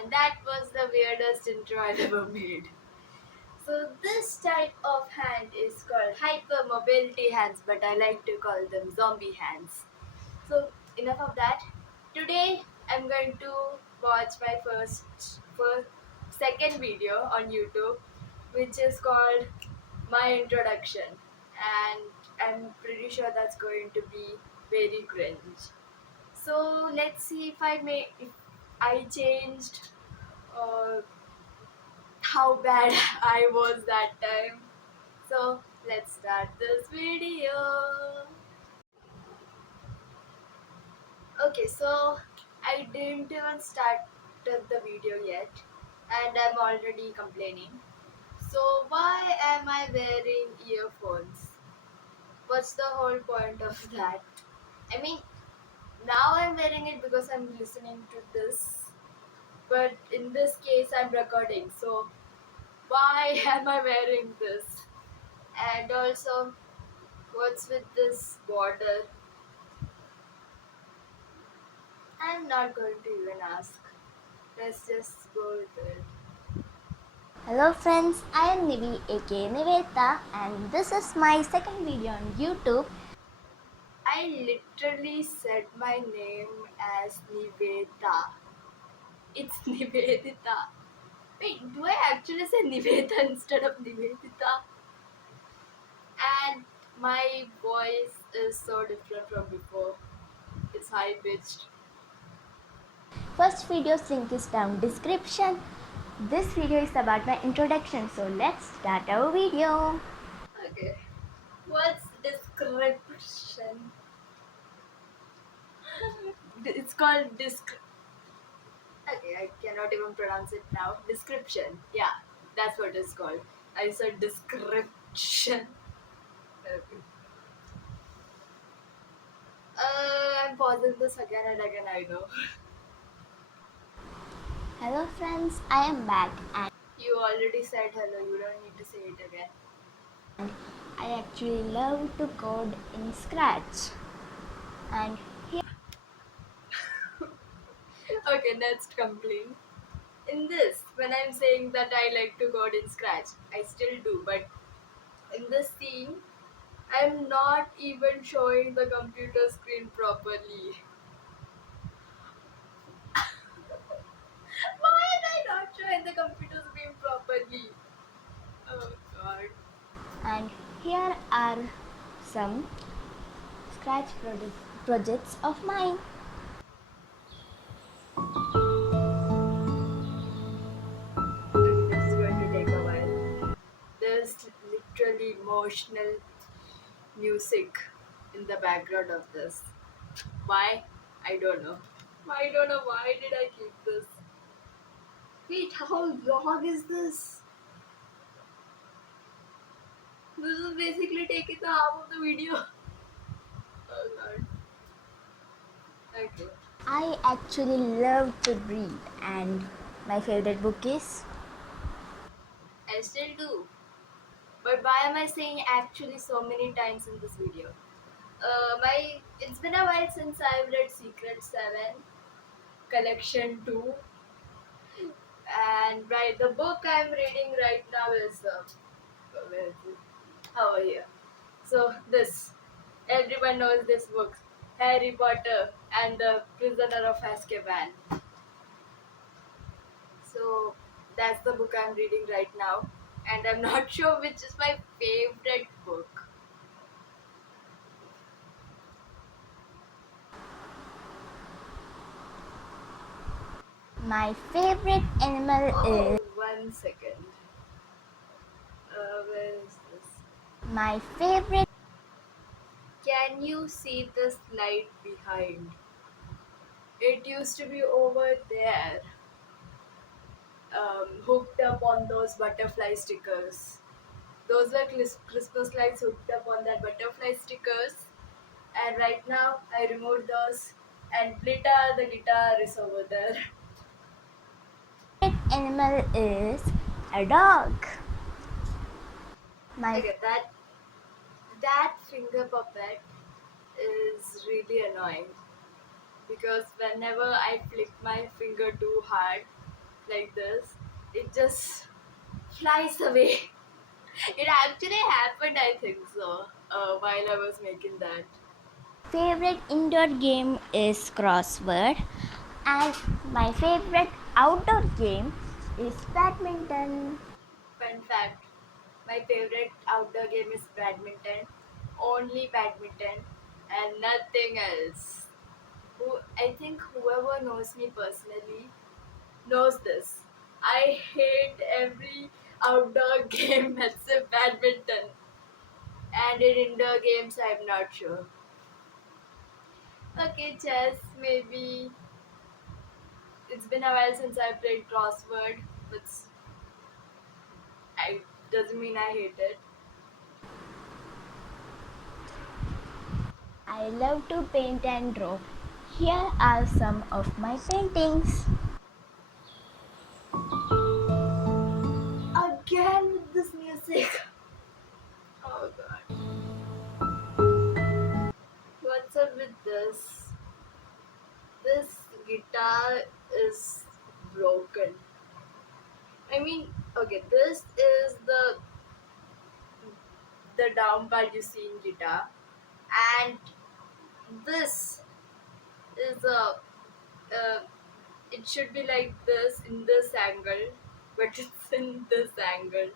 And that was the weirdest intro I've ever made. So this type of hand is called hypermobility hands, but I like to call them zombie hands. So enough of that. Today I'm going to watch my second video on YouTube, which is called My Introduction, and I'm pretty sure that's going to be very cringe. So let's see if I changed uh, how bad I was that time. So let's start this video. Okay, so I didn't even started the video yet, and I'm already complaining. So why am I wearing earphones? What's the whole point of that? I mean, now I'm wearing it because I'm listening to this, but in this case I'm recording. So why am I wearing this? And also, what's with this border? I'm not going to even ask. Let's just go with it. Hello friends, I am Nivi aka Niveditha and this is my second video on YouTube. I literally said my name as Niveditha. It's Niveditha. Wait, do I actually say Niveditha instead of Niveditha? And my voice is so different from before. It's high pitched. First video's link is down description. This video is about my introduction, so let's start our video. Okay. What's description? It's called Okay, I cannot even pronounce it now. Description. Yeah, that's what it's called. I said description. Okay. I'm pausing this again and again, I know. Hello friends, I am back and You already said hello, you don't need to say it again. I actually love to code in Scratch. And here Okay, next complaint. In this, when I'm saying that I like to code in Scratch, I still do, but in this scene, I'm not even showing the computer screen properly. Why am I not showing the computer screen properly? Oh god. and here are some Scratch projects of mine. This is going to take a while. There's literally emotional music in the background of this. Why? I don't know. I don't know why did I keep this. Wait, how long is this? This is basically taking the half of the video. Oh god. Okay. I actually love to read and my favorite book is I still do. But why am I saying actually so many times in this video? It's been a while since I've read Secret 7, Collection 2, and right, the book I'm reading right now is where is it? Over here. So this, everyone knows this book, Harry Potter and the Prisoner of Azkaban. So that's the book I'm reading right now, and I'm not sure which is my favorite book. my favorite animal is Oh, 1 second. Where is this? my favorite Can you see this light behind? It used to be over there, hooked up on those butterfly stickers. Those were Christmas lights hooked up on that butterfly stickers. And right now, I removed those, and Blita the guitar is over there. animal is a dog. My Okay, that finger puppet is really annoying because whenever I flick my finger too hard, like this, it just flies away. It actually happened, I think so, while I was making that. Favorite indoor game is crossword, and my favorite outdoor game is badminton. Fun fact, my favorite outdoor game is badminton, only badminton, and nothing else. I think whoever knows me personally knows this. I hate every outdoor game except badminton. And in indoor games, I'm not sure. Okay, chess, maybe. It's been a while since I played crossword, but I doesn't mean I hate it. I love to paint and draw. Here are some of my paintings. Again with this music. Oh god. What's up with this? This guitar is broken. I mean, okay, this is the down part you see in guitar, and this is uh, it should be like this in this angle, but it's in this angle.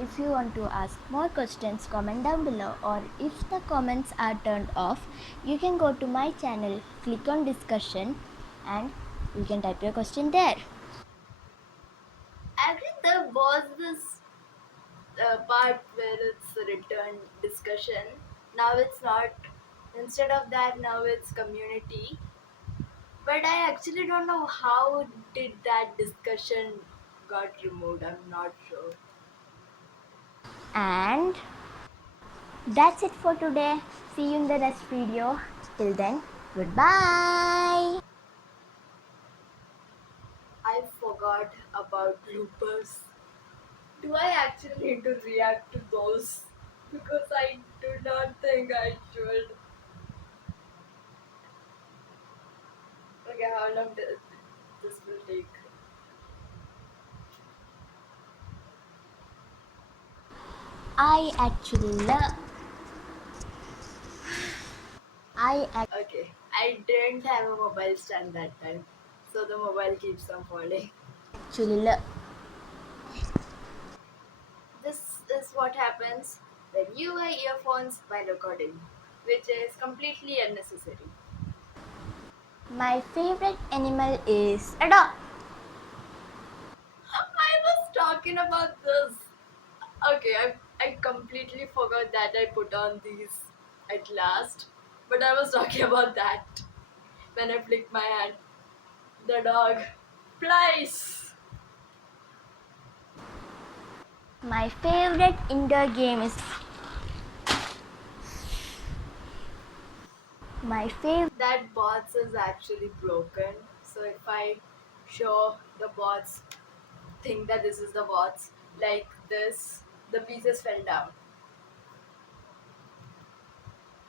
If you want to ask more questions, comment down below, or if the comments are turned off, you can go to my channel, click on discussion, and you can type your question there. Actually, there was this part where it's written discussion. Now it's not. Instead of that, now it's community. But I actually don't know how did that discussion got removed. I'm not sure. And that's it for today. See you in the next video. Till then, goodbye. I forgot about bloopers. Do I actually need to react to those? Because I do not think I should. Okay, how long does this will take? I actually love. Okay, I didn't have a mobile stand that time, so the mobile keeps on falling. actually love. This is what happens when you wear earphones while recording, which is completely unnecessary. My favorite animal is a dog. I was talking about this. Okay, I completely forgot that I put on these at last, but I was talking about that when I flicked my hand. The dog flies. My favorite indoor game is my favorite. That bots is actually broken. So if I show the bots, think that this is the bots like this, the pieces fell down.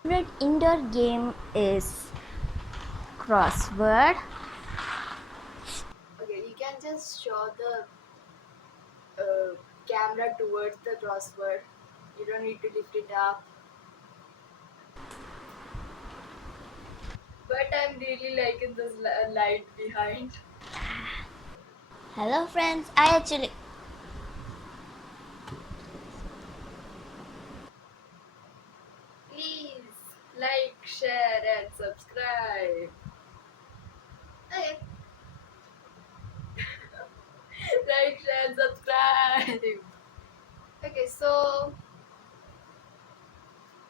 Favorite indoor game is crossword. Okay, you can just show the camera towards the crossword. You don't need to lift it up. But I'm really liking this light behind. Hello friends, I actually Please like, share, and subscribe. Okay. Like, share, and subscribe. Okay, so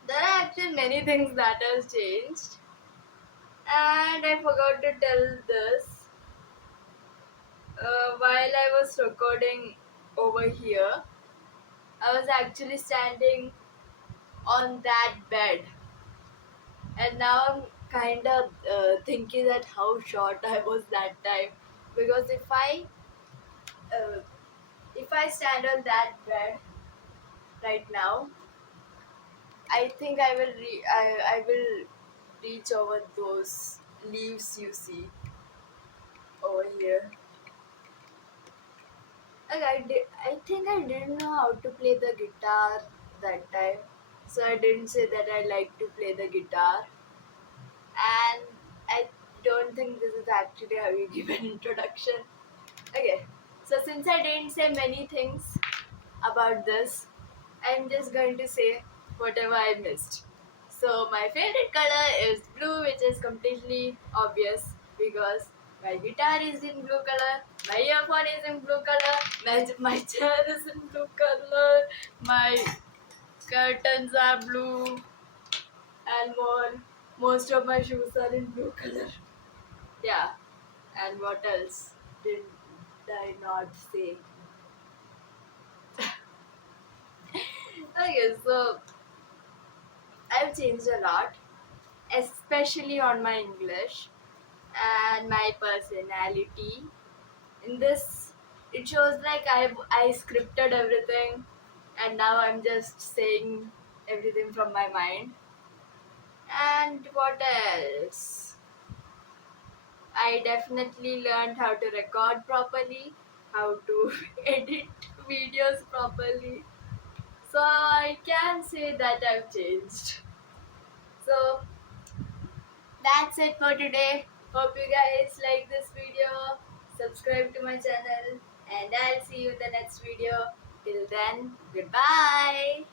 there are actually many things that has changed, and I forgot to tell this. While I was recording over here, I was actually standing on that bed, and now I'm kind of thinking that how short I was that time, because uh, If I stand on that bed right now, I think I will reach over those leaves you see over here. Like I think I didn't know how to play the guitar that time, so I didn't say that I like to play the guitar. And I don't think this is actually how you give an introduction. Okay, so since I didn't say many things about this, I'm just going to say whatever I missed. So my favorite color is blue, which is completely obvious because my guitar is in blue color, my earphone is in blue color, my chair is in blue color, my curtains are blue, and most of my shoes are in blue color. Yeah, and what else did I not say? Okay, so I've changed a lot, especially on my English and my personality. In this, it shows like I scripted everything, and now I'm just saying everything from my mind. And what else? I definitely learned how to record properly, how to edit videos properly. So I can say that I've changed. So that's it for today. Hope you guys like this video. Subscribe to my channel and I'll see you in the next video. Till then, goodbye.